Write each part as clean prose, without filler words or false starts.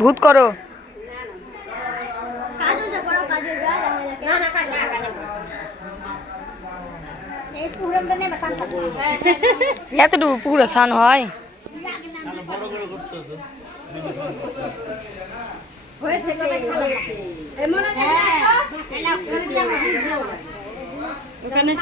ভূত করো। এতটুকু পুরো সান হয়। ওখানে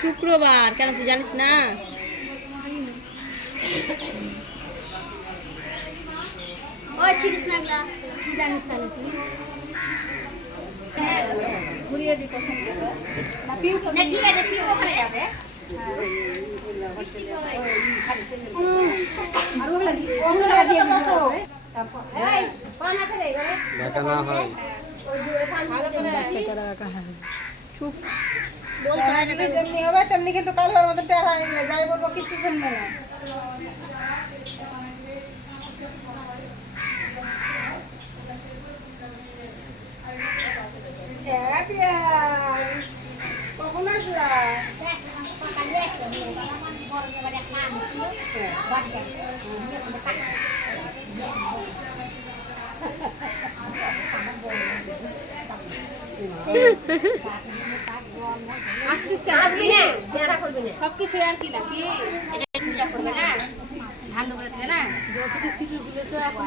শুক্রবার। কেন তুই জানিস না? চুপ যেমনি হবে তেমনি কিন্তু কাল হওয়ার মতো টেরা নিয়ে যাই বলবো কিছু শুনবে না। কখন আসলা? সবকিছু আর কি নাকি ধান না সিটি বলেছে এখন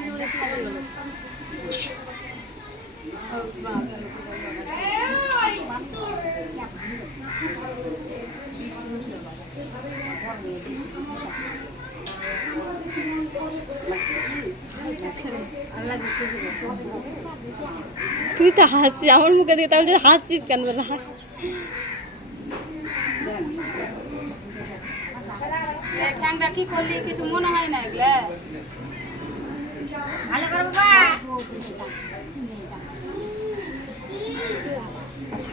তুই তো হাসছিস আমার মুখে দিয়ে, তাহলে হাসছিস কেন? ঠ্যাংটা কি করলি কিছু মনে হয় না এগুলা ভালো করো বাবা।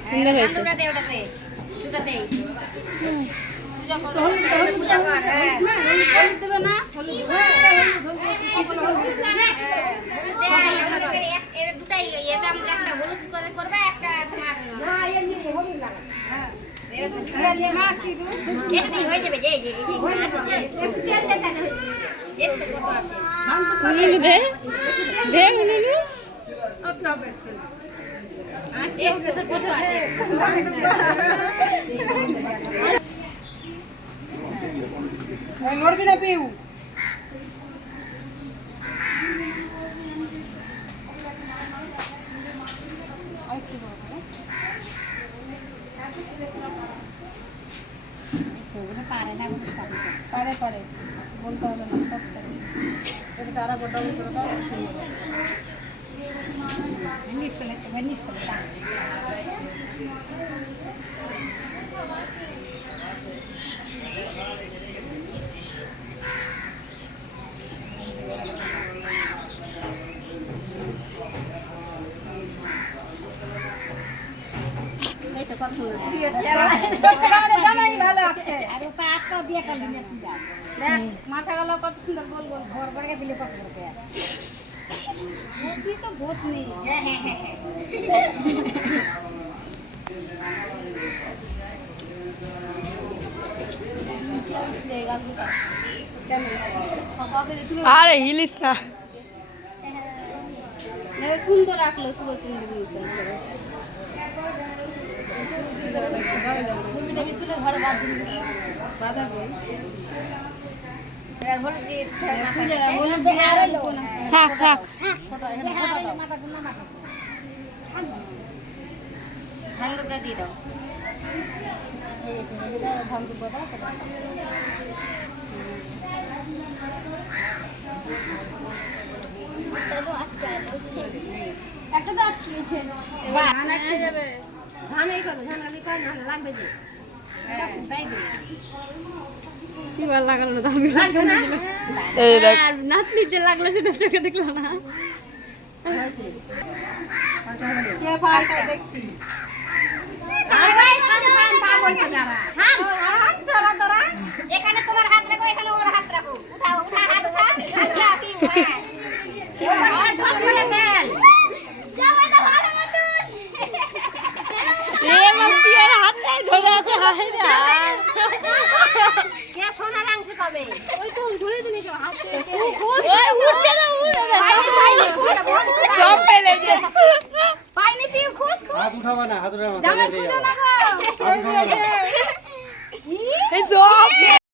সুন্দর হয়েছে। ওটাতে ওটাতে ওটাতে পূজা করো, পূজা কর। হ্যাঁ হলুদ দেবে না? হলুদ এর দুটাই এটা একটা হলুদ করে করবে, একটা তোমার না এমনি হলুদ লাগা। হ্যাঁ এটা দিয়ে হয়ে যাবে। যে যে আছে কত আছে উনুন দে দে উনুন কত হবে এক গেছে কত আছে নড়বি না পিউ। পারে পারে বলতে হবে না, সব পারে। এটা তারা বড় বড় করে দাও ভেনিস করে দাও। মাথা গেল কত সুন্দর গোল গোল ঘর বানিয়ে দিলে কত তো ভূত নেই। আরে হিলিস না। সুন্দর রাখলো শুভচন্দ্র তুলে ঘরে বাঁধা থাক থাক ধানগুলো দিয়ে দাও একটা তো আটকিয়েছে ধান এই করো ধান আলি কর না লাগবে যে তাই দে কি ভালো লাগালো না এই দেখ নাতনি যে লাগলো সেটা চোখে দেখলো না কে ভাই তাই দেখছি এখানে তোমার হাত রাখো এখানে ওর হাত রাখো উঠাও উঠা হাত উঠা হাত উঠাবা না হাত উঠাবা না